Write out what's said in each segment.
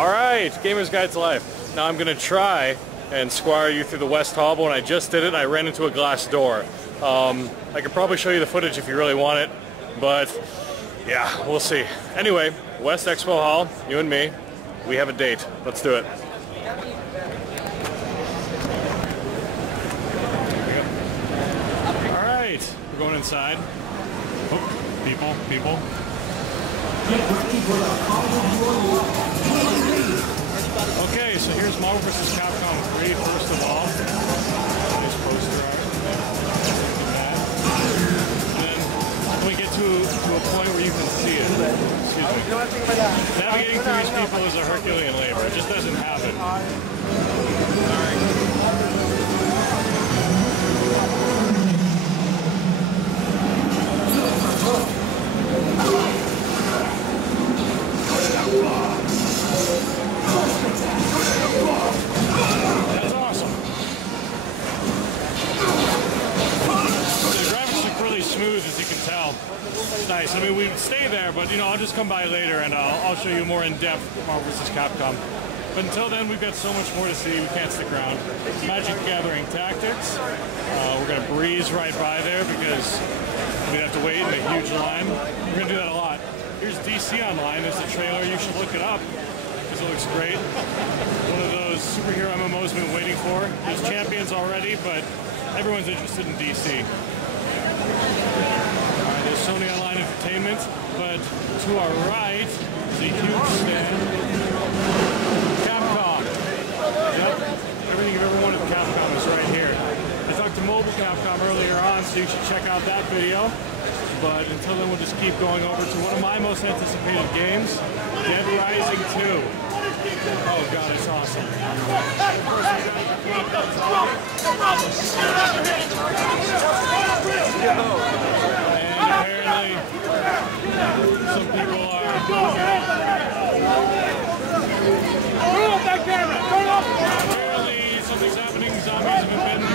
Alright, Gamer's Guide to Life. Now I'm going to try and squire you through the West Hall, but when I just did it, I ran into a glass door. I could probably show you the footage if you really want it, but yeah, we'll see. Anyway, West Expo Hall, you and me, we have a date. Let's do it. Alright, we're going inside. Oh, people. Okay, so here's Marvel vs. Capcom 3, first of all. Nice poster art. And then we get to a point where you can see it. Excuse me. Navigating through these people is a Herculean labor. It just doesn't happen. That's awesome. The graphics look really smooth, as you can tell. It's nice. I mean, we stay there, but I'll just come by later and I'll show you more in depth Marvel vs. Capcom. But until then, we've got so much more to see. We can't stick around. Magic Gathering Tactics. We're gonna breeze right by there because we'd have to wait in a huge line. We're gonna do that a lot. Here's DC Online. There's a trailer. You should look it up because it looks great. One of those superhero MMOs we've been waiting for. There's Champions already, but everyone's interested in DC. Alright, there's Sony Online Entertainment, but to our right is a huge stand. Capcom. Yep. Everything you've ever wanted with Capcom is right here. I talked to Mobile Capcom earlier on, so you should check out that video. But until then, we'll just keep going over to one of my most anticipated games, Dead Rising 2. Oh god, it's awesome. And apparently, some people are... Apparently, something's happening. Zombies have been bitten.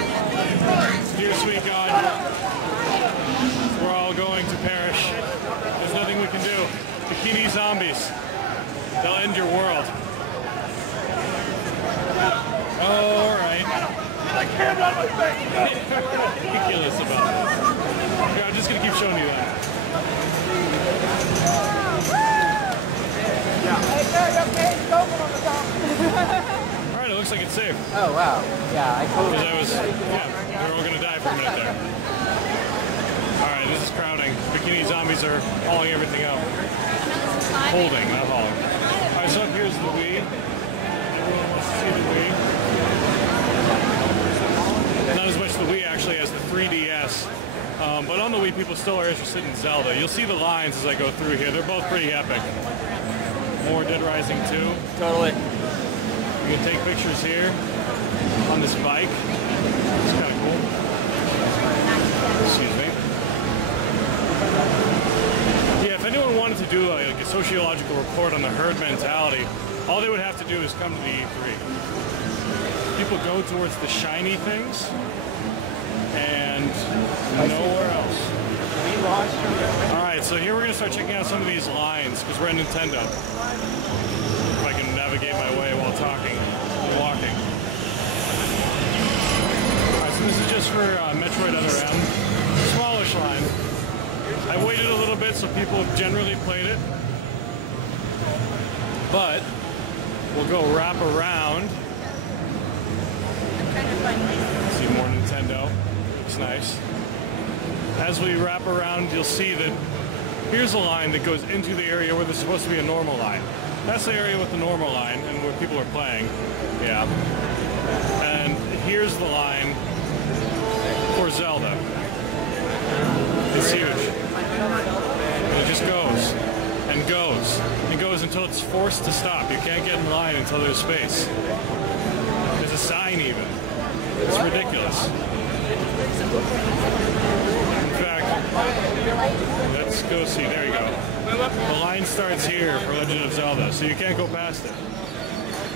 Dear sweet God. We're all going to perish. There's nothing we can do. Bikini zombies. They'll end your world. Alright. I can't run my face! Ridiculous about it. Yeah, I'm just going to keep showing you that. Alright, it looks like it's safe. Oh, wow. Yeah, I totally... We're all going to die for a minute there. Alright, this is crowding. Bikini zombies are hauling everything up. Holding, not hauling. Alright, so up here's the Wii. Everyone wants to see the Wii. Not as much the Wii actually as the 3DS. But on the Wii, people still are interested in Zelda. You'll see the lines as I go through here. They're both pretty epic. More Dead Rising 2. Totally. You can take pictures here on this bike. It's kind of cool. Excuse me. Yeah, if anyone wanted to do like a sociological report on the herd mentality, all they would have to do is come to the E3. People go towards the shiny things and nowhere else. Alright, so here we're going to start checking out some of these lines because we're at Nintendo. If I can navigate my way while talking and walking. Alright, so this is just for Metroid Other M. Smallish line. I waited a little bit so people have generally played it. But we'll go wrap around. See more Nintendo. Looks nice. As we wrap around, you'll see that here's a line that goes into the area where there's supposed to be a normal line. That's the area with the normal line and where people are playing. Yeah. And here's the line for Zelda. It's huge. And it just goes and goes and goes until it's forced to stop. You can't get in line until there's space. There's a sign even. It's ridiculous. In fact, let's go see. There you go. The line starts here for Legend of Zelda, so you can't go past it.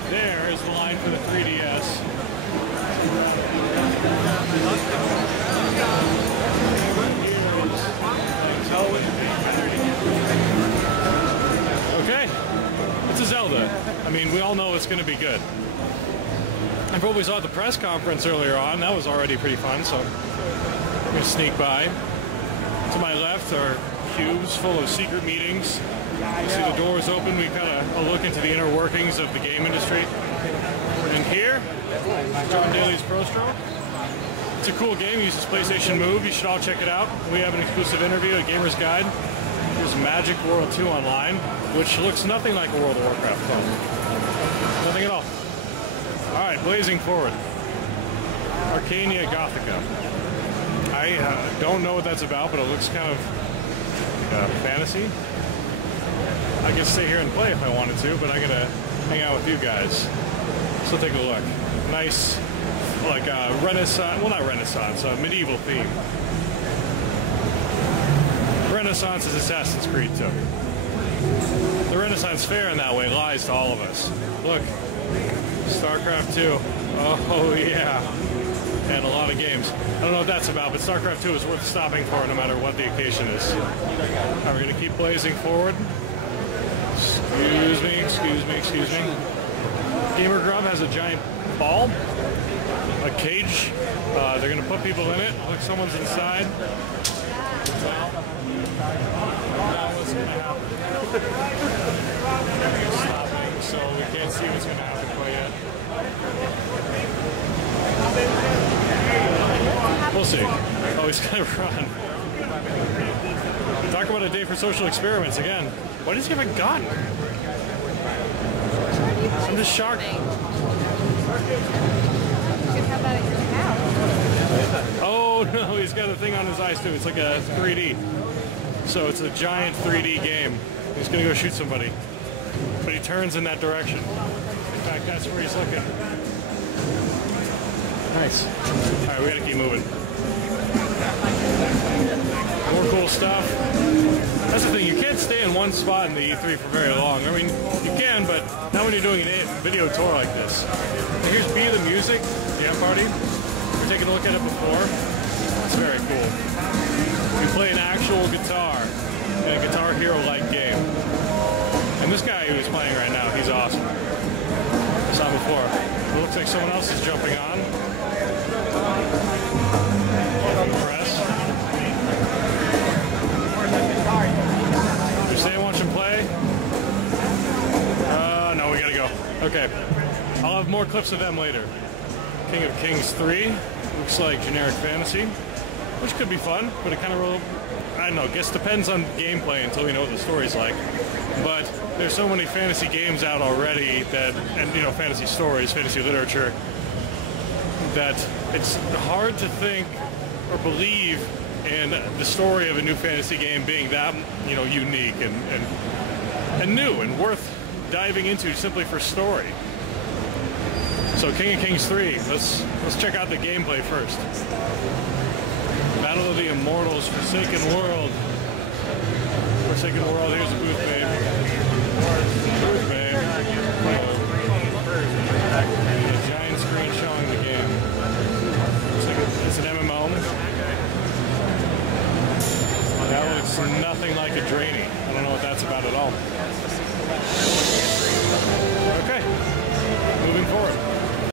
There is the line for the 3DS. Okay. It's a Zelda. I mean, we all know it's going to be good. And for what we saw at the press conference earlier on, that was already pretty fun, so I'm going to sneak by. To my left are cubes full of secret meetings. You see the doors open. We've got a look into the inner workings of the game industry. And here, John Daly's Pro Stroke. It's a cool game. It uses PlayStation Move. You should all check it out. We have an exclusive interview at Gamer's Guide. Here's Magic World 2 Online, which looks nothing like a World of Warcraft clone. Nothing at all. All right, blazing forward. Arcania Gothica. I don't know what that's about, but it looks kind of fantasy. I could stay here and play if I wanted to, but I'm gonna hang out with you guys. So take a look. Nice, like Renaissance, well not Renaissance, medieval theme. Renaissance is Assassin's Creed too. The Renaissance fair in that way lies to all of us. Look, StarCraft 2. Oh yeah. And a lot of games. I don't know what that's about, but StarCraft 2 is worth stopping for no matter what the occasion is. Now we're going to keep blazing forward. Excuse me, excuse me, excuse me. Gamer Grub has a giant ball, a cage. They're going to put people in it. Look, someone's inside. Now what's going to happen? Stopping, so we can't see what's going to happen quite yet. We'll see. Oh, he's gonna run. Talk about a day for social experiments again. Why does he have a gun? I'm just shocked. You could have that at your house. Oh no, he's got a thing on his eyes too. It's like a 3D. So it's a giant 3D game. He's gonna go shoot somebody. But he turns in that direction. In fact, that's where he's looking. Nice. Alright, we gotta keep moving. More cool stuff. That's the thing, you can't stay in one spot in the E3 for very long. I mean, you can, but not when you're doing a video tour like this. And here's Be the Music, Jam Party. We're taking a look at it before. It's very cool. You play an actual guitar in a Guitar Hero-like game. And this guy who's playing right now, he's awesome. I saw him before. It looks like someone else is jumping on. Press. You stay and watch him play? No, we gotta go. Okay. I'll have more clips of them later. King of Kings 3. Looks like generic fantasy. Which could be fun, but it kind of I don't know, guess depends on gameplay until we know what the story's like. But there's so many fantasy games out already that, and you know, fantasy stories, fantasy literature, that it's hard to think or believe in the story of a new fantasy game being that, you know, unique and new and worth diving into simply for story. So King of Kings 3, let's check out the gameplay first. Battle of the Immortals, Forsaken World. Forsaken World, here's the booth, babe. Booth, babe. A giant screen showing the game. It's an MMO. That looks nothing like a Drainy. I don't know what that's about at all. Okay, moving forward.